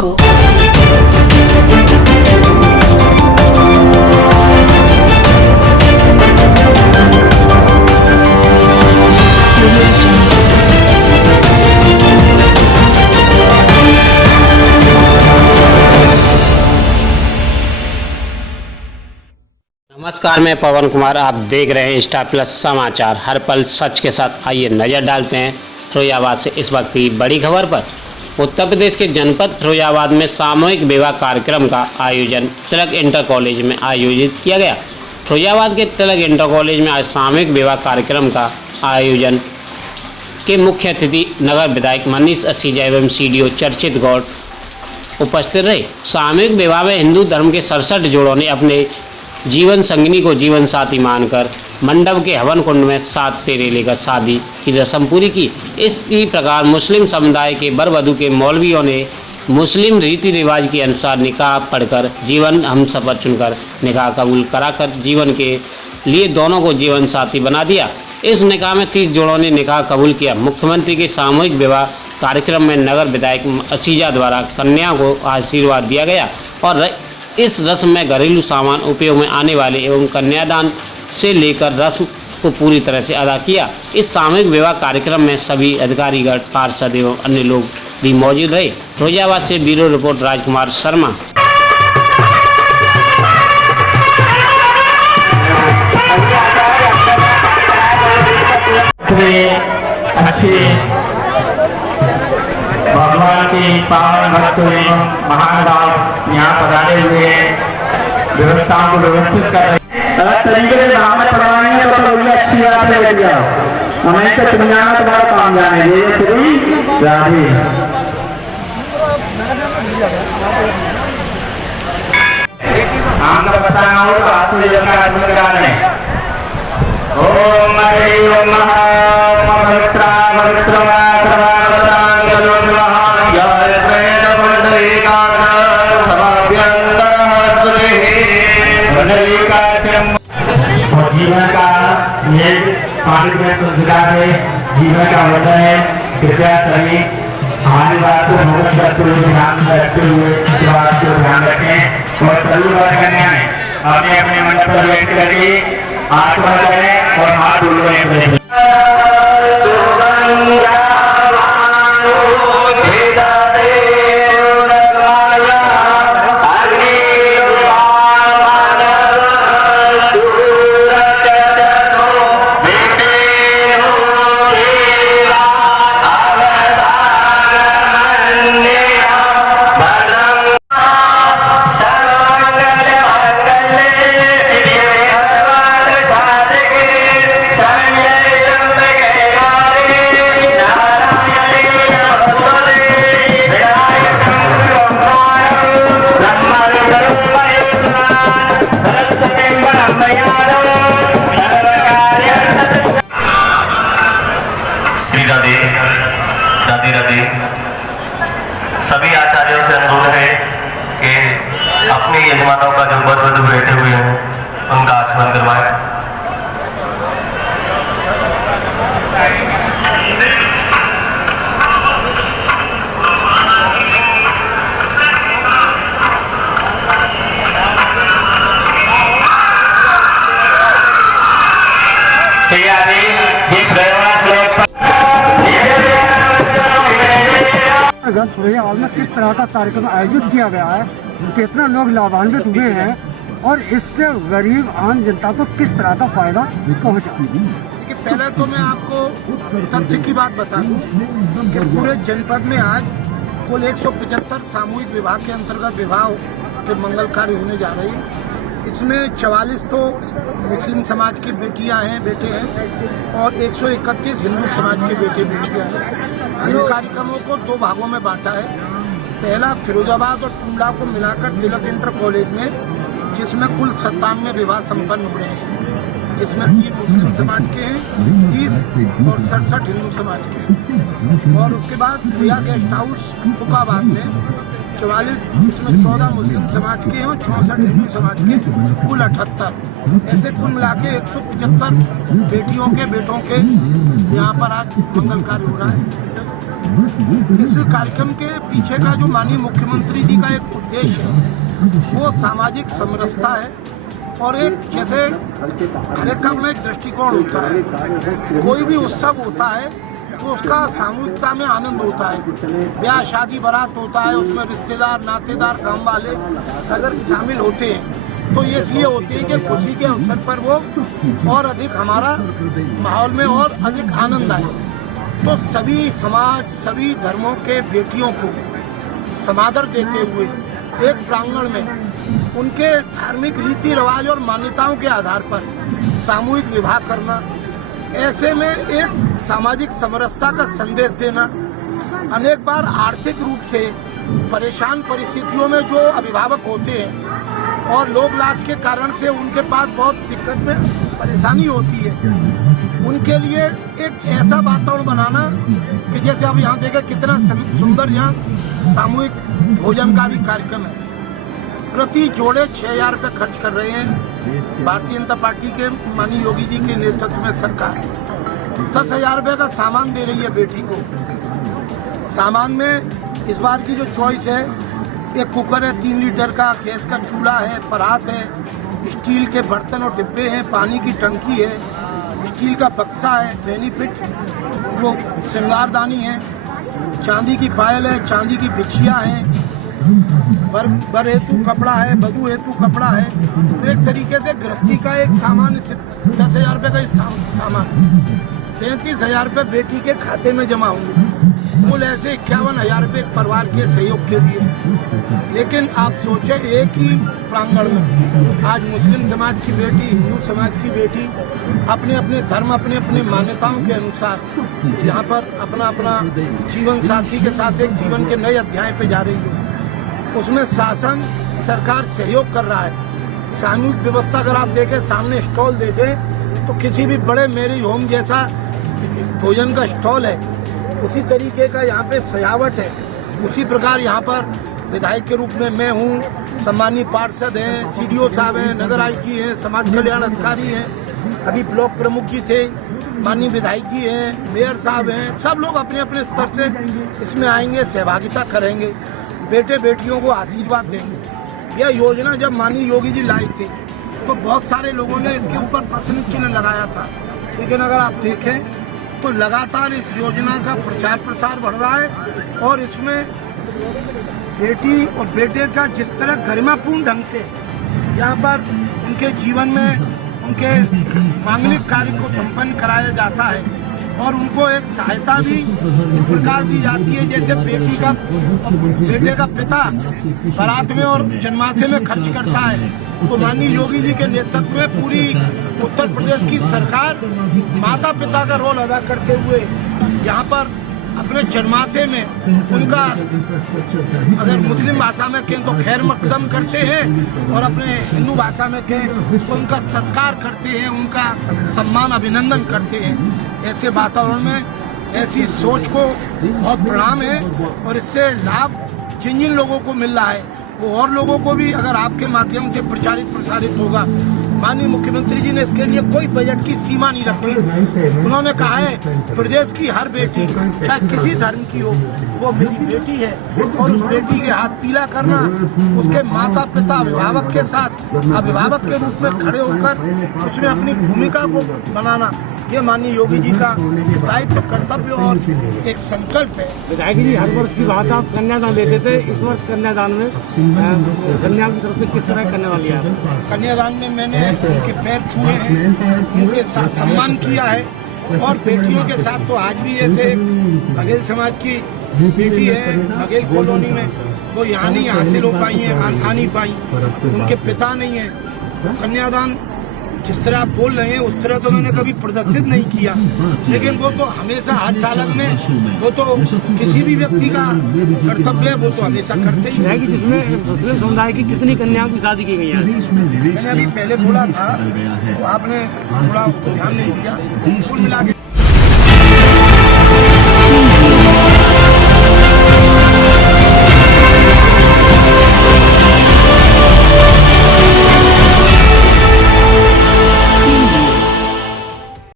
jungle. नमस्कार, मैं पवन कुमार। आप देख रहे हैं स्टार प्लस समाचार। हर पल सच के साथ आइए नज़र डालते हैं फिरोजाबाद से इस वक्त की बड़ी खबर पर। उत्तर प्रदेश के जनपद फिरोजाबाद में सामूहिक विवाह कार्यक्रम का आयोजन तिलक इंटर कॉलेज में आयोजित किया गया। फिरोजाबाद के तिलक इंटर कॉलेज में आज सामूहिक विवाह कार्यक्रम का आयोजन के मुख्य अतिथि नगर विधायक मनीष असीजा एवं सीडीओ चर्चित गौड़ उपस्थित रहे। सामूहिक विवाह में हिंदू धर्म के 67 जोड़ों ने अपने जीवन संगिनी को जीवन साथी मानकर मंडप के हवन कुंड में 7 फेरे लेकर शादी की रस्म पूरी की। इसी प्रकार मुस्लिम समुदाय के वर वधू के मौलवियों ने मुस्लिम रीति रिवाज के अनुसार निकाह पढ़कर जीवन हमसफर चुनकर निकाह कबूल कराकर जीवन के लिए दोनों को जीवन साथी बना दिया। इस निकाह में 30 जोड़ों ने निकाह कबूल किया। मुख्यमंत्री के सामूहिक विवाह कार्यक्रम में नगर विधायक असीजा द्वारा कन्या को आशीर्वाद दिया गया और इस रस्म में घरेलू सामान उपयोग में आने वाले एवं कन्यादान से लेकर रस्म को पूरी तरह से अदा किया। इस सामूहिक विवाह कार्यक्रम में सभी अधिकारीगण, पार्षद एवं अन्य लोग भी मौजूद रहे। फिरोजाबाद से ब्यूरो रिपोर्ट राजकुमार शर्मा। भगवान की पावन भक्त एवं महान भाव यहाँ पधारे हुए व्यवस्थाओं को व्यवस्थित कर रहे अलग तरीके से ब्राह्मण पढ़वाएंगे तो बड़ी अच्छी बात है भैया। हमें तो तुम जाना तुम्हारा काम जाने ये श्री राधे। आपको बताना हो तो आसुरी जगह आदमी करा रहे ओम हरि ओम पवित्रा पवित्रमा जीवन का ये पारिवारिक संस्कार है, जीवन का वजह है। कृपया सभी हमारी बात को ध्यान रखते हुए बात को ध्यान रखें और सभी वर्ग कन्याएं अपने अपने मंच पर बैठ करके हाथ बढ़ाएं और हाथ उल्टे राधे राधे। सभी आचार्यों से अनुरोध है कि अपने यजमानों का जो वर वधू बैठे हुए हैं उनका आचमन करवाएं। फिरोजाबाद में किस तरह का कार्यक्रम आयोजित किया गया है, कितना लोग लाभान्वित हुए हैं और इससे गरीब आम जनता को किस तरह का फायदा पहुंचा। पहले तो मैं आपको तथ्य की बात बता दूं कि पूरे जनपद में आज कुल 175 सामूहिक विवाह के अंतर्गत विवाह के मंगल कार्य होने जा रहे हैं। इसमें 44 तो मुस्लिम समाज की बेटियां हैं, बेटे हैं और 131 हिंदू समाज के बेटे बेटियां हैं। इन कार्यक्रमों को 2 भागों में बांटा है। पहला फिरोजाबाद और टुंडला को मिलाकर तिलक इंटर कॉलेज में, जिसमें कुल 97 विवाह संपन्न हो रहे हैं। इसमें 3 मुस्लिम समाज के हैं, 30 और 67 हिंदू समाज के हैं। और उसके बाद रिया गेस्ट हाउस फुकाबाद में 44, इसमें 14 मुस्लिम समाज के हैं और 64 हिंदू समाज के, कुल 78। ऐसे कुल मिला के 175 बेटियों के बेटों के यहाँ पर आज मंगल कार्य हो रहा है। इस कार्यक्रम के पीछे का जो माननीय मुख्यमंत्री जी का एक उद्देश्य है वो सामाजिक समरसता है। और एक जैसे हर एक का अपना एक दृष्टिकोण होता है, कोई भी उत्सव होता है तो उसका सामूहिकता में आनंद होता है। ब्याह शादी बारात होता है, उसमें रिश्तेदार नातेदार गांव वाले अगर शामिल होते हैं तो ये इसलिए होते हैं कि खुशी के अवसर पर वो और अधिक हमारा माहौल में और अधिक आनंद आए। तो सभी समाज सभी धर्मों के बेटियों को समादर देते हुए एक प्रांगण में उनके धार्मिक रीति रिवाज और मान्यताओं के आधार पर सामूहिक विवाह करना, ऐसे में एक सामाजिक समरसता का संदेश देना। अनेक बार आर्थिक रूप से परेशान परिस्थितियों में जो अभिभावक होते हैं और लोग लाभ के कारण से उनके पास बहुत दिक्कत में परेशानी होती है, उनके लिए एक ऐसा वातावरण बनाना कि जैसे अब यहाँ देखें कितना सुंदर यहाँ सामूहिक भोजन का भी कार्यक्रम है। प्रति जोड़े 6,000 रुपये खर्च कर रहे हैं भारतीय जनता पार्टी के माननीय योगी जी के नेतृत्व में सरकार। 10,000 रुपये का सामान दे रही है बेटी को। सामान में इस बार की जो चॉइस है, एक कुकर है 3 लीटर का, गैस का चूल्हा है, परात है, स्टील के बर्तन और डिब्बे हैं, पानी की टंकी है, स्टील का बक्सा है, बेनिफिट वो श्रृंगारदानी है, चांदी की पायल है, चांदी की बिछिया है, बर हेतु कपड़ा है, बधू हेतु कपड़ा है। तो एक तरीके से गृहस्थी का एक सामान 10,000 रुपये का सामान 33,000 रुपये बेटी के खाते में जमा होंगे। कुल ऐसे 51,000 रुपये परिवार के सहयोग के लिए। लेकिन आप सोचे एक ही प्रांगण में आज मुस्लिम समाज की बेटी, हिंदू समाज की बेटी अपने अपने धर्म अपने अपने मान्यताओं के अनुसार यहाँ पर अपना अपना जीवन साथी के साथ एक जीवन के नए अध्याय पे जा रही है। उसमें शासन सरकार सहयोग कर रहा है। सामूहिक व्यवस्था अगर आप देखें, सामने स्टॉल देखें तो किसी भी बड़े मैरिज होम जैसा भोजन का स्टॉल है, उसी तरीके का यहाँ पे सजावट है। उसी प्रकार यहाँ पर विधायक के रूप में मैं हूँ, सम्मानीय पार्षद हैं, सीडीओ साहब हैं, नगर आयुक्त हैं, समाज कल्याण अधिकारी हैं, अभी ब्लॉक प्रमुख जी थे, माननीय विधायक जी हैं, मेयर साहब हैं, सब लोग अपने अपने स्तर से इसमें आएंगे, सहभागिता करेंगे, बेटे बेटियों को आशीर्वाद देंगे। यह योजना जब माननीय योगी जी लाई थी तो बहुत सारे लोगों ने इसके ऊपर प्रश्न चिन्ह लगाया था, लेकिन अगर आप देखें तो लगातार इस योजना का प्रचार प्रसार बढ़ रहा है और इसमें बेटी और बेटे का जिस तरह गरिमापूर्ण ढंग से यहाँ पर उनके जीवन में उनके मांगलिक कार्य को संपन्न कराया जाता है और उनको एक सहायता भी इस प्रकार दी जाती है जैसे बेटे का पिता बारात में और जन्माशय में खर्च करता है, तो माननीय योगी जी के नेतृत्व में पूरी उत्तर प्रदेश की सरकार माता पिता का रोल अदा करते हुए यहाँ पर अपने जन्माशय में उनका, अगर मुस्लिम भाषा में कहें तो खैर मकदम करते हैं और अपने हिंदू भाषा में कहें तो उनका सत्कार करते हैं, उनका सम्मान अभिनंदन करते हैं। ऐसे वातावरण में ऐसी सोच को बहुत प्रणाम है और इससे लाभ जिन जिन लोगों को मिल रहा है वो और लोगों को भी अगर आपके माध्यम से प्रचारित प्रसारित होगा। माननीय मुख्यमंत्री जी ने इसके लिए कोई बजट की सीमा नहीं रखी। उन्होंने कहा है प्रदेश की हर बेटी चाहे किसी धर्म की हो वो मेरी बेटी है और उस बेटी के हाथ पीला करना, उसके माता पिता अभिभावक के साथ अभिभावक के रूप में खड़े होकर उसमें अपनी भूमिका को बनाना, ये माननीय योगी जी का दायित्व कर्तव्य और एक संकल्प है। विधायक जी हर वर्ष की बात आप कन्यादान लेते थे, इस वर्ष कन्यादान में कन्या की तरफ से किस तरह करने वाली है? कन्यादान में मैंने उनके पैर छुए हैं, उनके साथ सम्मान किया है और बेटियों के साथ तो आज भी ऐसे बघेल समाज की बेटी है बघेल कॉलोनी में, वो यहाँ नहीं हासिल हो पाई है, आ नहीं पाई, उनके पिता नहीं है। कन्यादान जिस तरह आप बोल रहे हैं उस तरह तो मैंने कभी प्रदर्शित नहीं किया, लेकिन वो तो हमेशा हर साल में वो तो किसी भी व्यक्ति का कर्तव्य है, वो तो हमेशा करते ही है। जिसमें मुस्लिम समुदाय की कितनी कन्याओं की शादी की गई है? मैंने अभी पहले बोला था तो आपने थोड़ा ध्यान नहीं दिया। कुल मिला के